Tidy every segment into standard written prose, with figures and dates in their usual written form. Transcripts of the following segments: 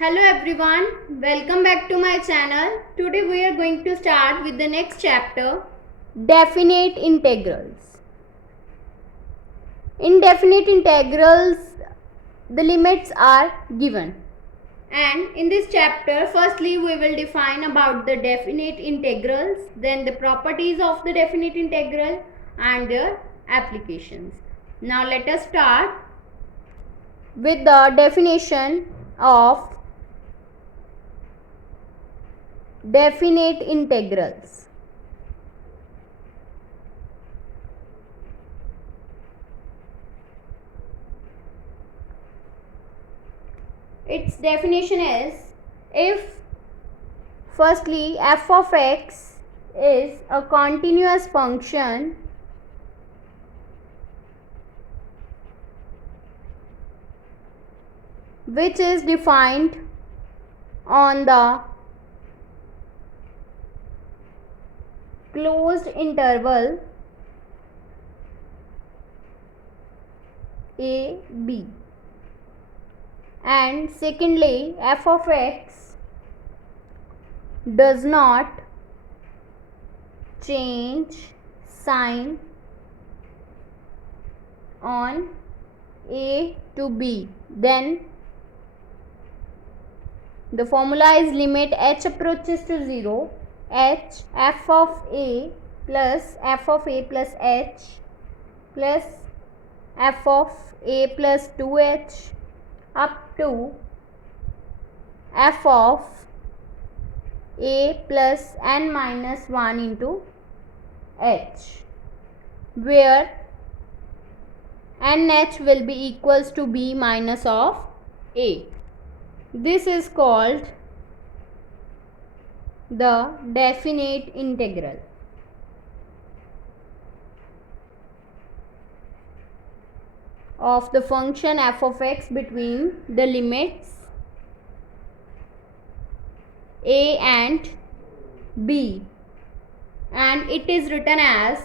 Hello everyone, welcome back to my channel. Today we are going to start with the next chapter, definite integrals. In definite integrals, the limits are given. And in this chapter, firstly we will define about the definite integrals, then the properties of the definite integral and their applications. Now let us start with the definition of definite integrals. Its definition is, if firstly f of x is a continuous function which is defined on the closed interval a b, and secondly f of x does not change sign on a to b, then the formula is limit h approaches to 0, h f of a plus f of a plus h plus f of a plus 2h up to f of a plus n minus 1 into h, where nh will be equals to b minus of a. This is called the definite integral. Of the function f of x between the limits a and b, and it is written as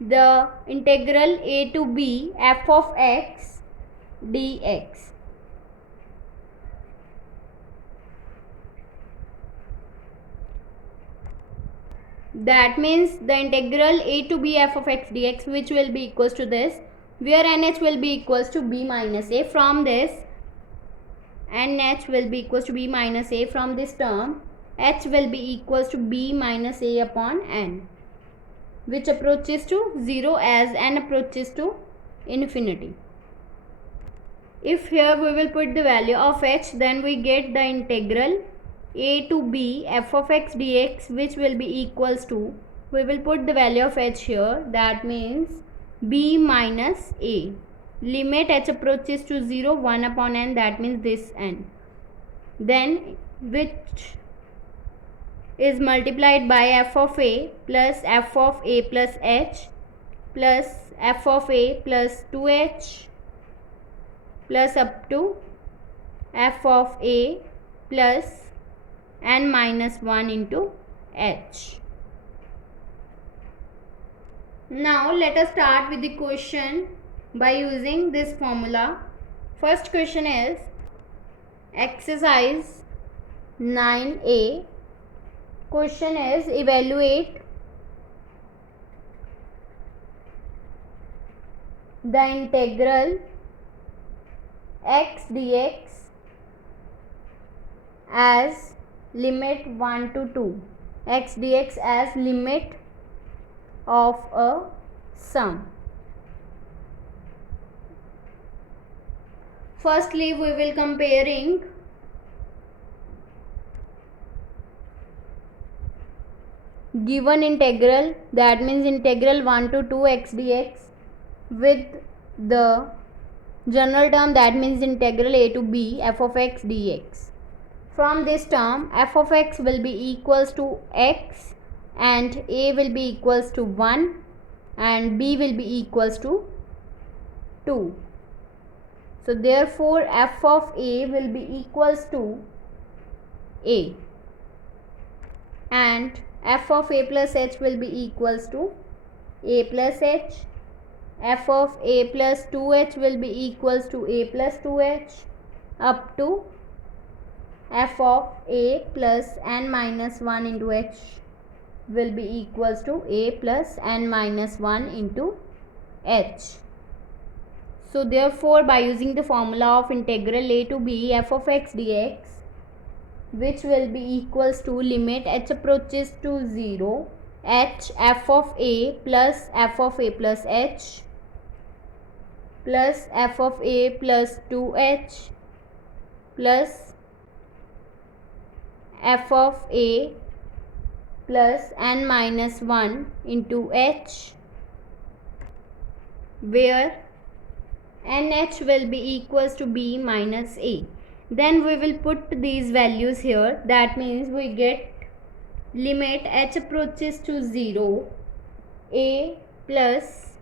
the integral a to b f of x dx. That means the integral a to b f of x dx, which will be equals to this, where nh will be equals to b minus a. From this, nh will be equals to b minus a. From this term, h will be equals to b minus a upon n, which approaches to 0 as n approaches to infinity. If here we will put the value of h, then we get the integral a to b f of x dx, which will be equals to, we will put the value of h here, that means b minus a, limit h approaches to 0, 1 upon n, that means this n, then which is multiplied by f of a plus f of a plus h plus f of a plus 2h plus up to f of a plus n minus 1 into h. Now let us start with the question by using this formula. First question is exercise 9a. Question is evaluate the integral x dx as limit 1 to 2, x dx as limit of a sum. Firstly, we will comparing given integral, that means integral 1 to 2 x dx, with the general term, that means integral a to b f of x dx. From this term, f of x will be equals to x and a will be equals to 1 and b will be equals to 2. So therefore f of a will be equals to a, and f of a plus h will be equals to a plus h, f of a plus 2h will be equals to a plus 2h, up to f of a plus n minus 1 into h will be equals to a plus n minus 1 into h. So therefore, by using the formula of integral a to b f of x dx, which will be equals to limit h approaches to 0, h f of a plus f of a plus h plus f of a plus 2h plus f of a plus n minus 1 into h, where nh will be equals to b minus a. Then we will put these values here. That means we get limit h approaches to 0, a plus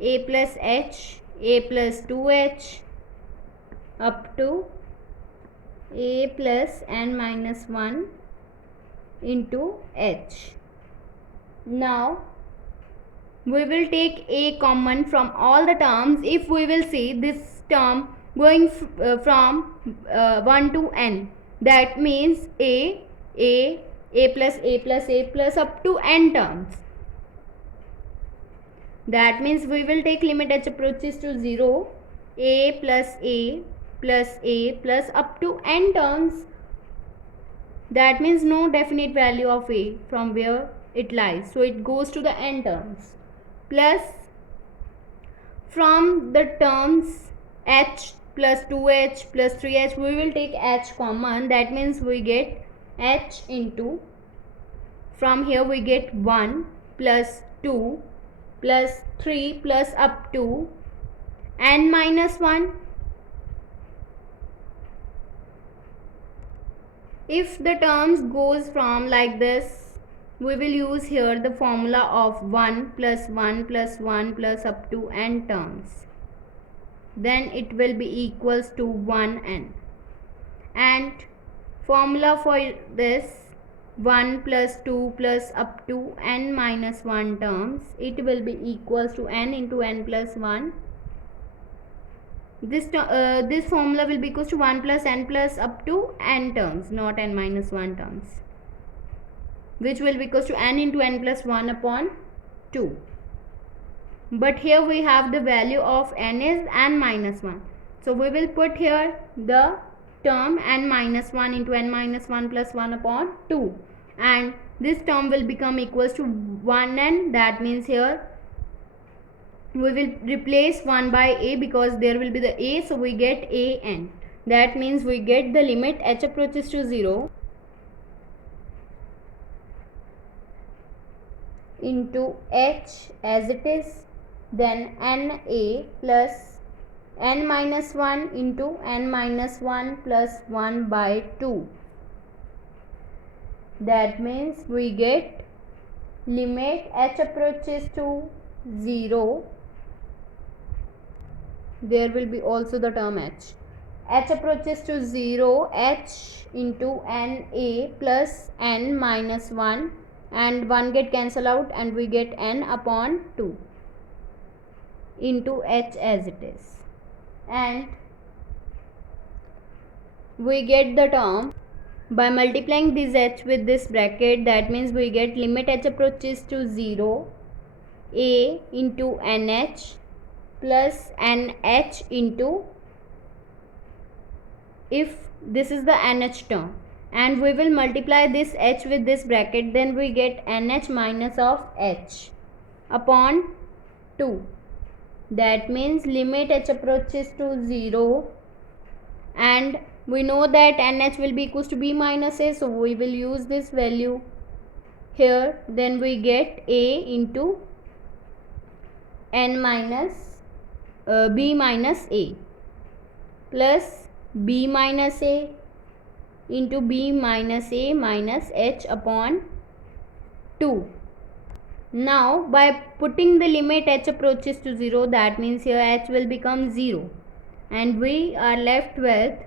h, a plus 2h up to a plus n minus 1 into h. Now we will take a common from all the terms. If we will see this term going from 1 to n, that means a plus up to n terms. That means we will take limit h approaches to 0, a plus up to n terms. That means no definite value of a from where it lies, so it goes to the n terms, plus from the terms h plus 2h plus 3h we will take h common. That means we get h into, from here we get 1 plus 2 plus 3 plus up to n minus 1. If the terms goes from like this, we will use here the formula of 1 plus 1 plus 1 plus up to n terms. Then it will be equals to 1n. And formula for this 1 plus 2 plus up to n minus 1 terms, it will be equals to n into n plus 1. This formula will be equals to 1 plus n plus up to n terms, not n minus 1 terms, which will be equals to n into n plus 1 upon 2. But here we have the value of n is n minus 1. So we will put here the term n minus 1 into n minus 1 plus 1 upon 2. And this term will become equals to 1n. That means here we will replace 1 by a because there will be the a, so we get a n. That means we get the limit h approaches to 0 into h as it is, then n a plus n minus 1 into n minus 1 plus 1 by 2. That means we get limit h approaches to 0. There will be also the term h. H approaches to 0, h into n a plus n minus 1, and 1 get cancelled out and we get n upon 2 into h as it is. And we get the term by multiplying this h with this bracket. That means we get limit h approaches to 0, a into nh plus nh into, if this is the nh term, and we will multiply this h with this bracket, then we get nh minus of h upon 2. That means limit h approaches to 0, and we know that nh will be equals to b minus a, so we will use this value here. Then we get a into n minus b minus a plus b minus a into b minus a minus h upon 2. Now by putting the limit h approaches to 0, that means here h will become 0, and we are left with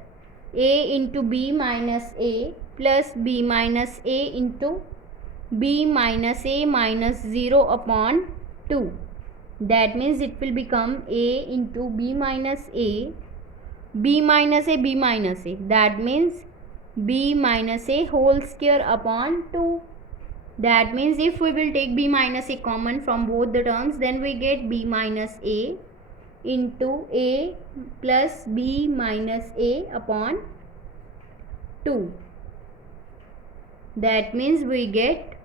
a into b minus a plus b minus a into b minus a minus 0 upon 2. That means it will become a into b minus a b minus a, b minus a. That means b minus a whole square upon 2. That means if we will take b minus a common from both the terms, then we get b minus a into a plus b minus a upon 2. That means we get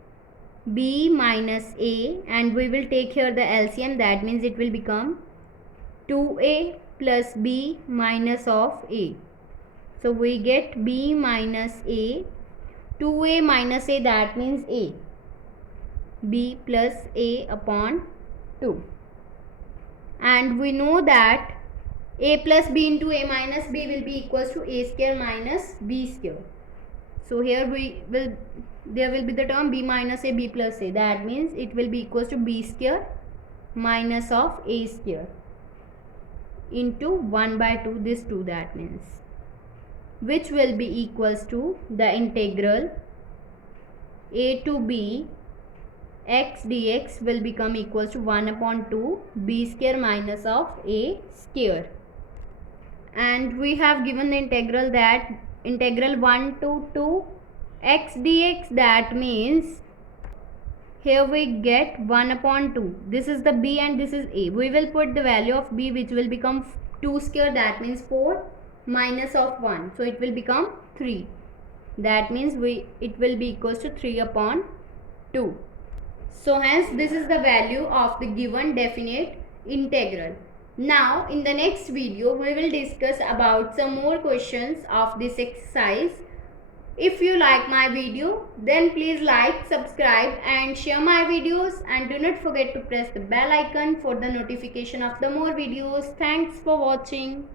b minus a, and we will take here the LCM. That means it will become 2a plus b minus of a. So we get b minus a, 2a minus a, that means a, b plus a upon 2. And we know that a plus b into a minus b will be equals to a square minus b square. So here there will be the term b minus a, b plus a. That means it will be equals to b square minus of a square into 1 by 2, this 2, that means, which will be equals to the integral a to b x dx will become equals to 1 upon 2 b square minus of a square. And we have given the integral, that integral 1 to 2 x dx, that means here we get 1 upon 2. This is the b and this is a. We will put the value of b, which will become 2 square, that means 4 minus of 1. So it will become 3. That means it will be equals to 3 upon 2. So hence this is the value of the given definite integral. Now in the next video we will discuss about some more questions of this exercise. If you like my video, then please like, subscribe and share my videos, and do not forget to press the bell icon for the notification of the more videos. Thanks for watching.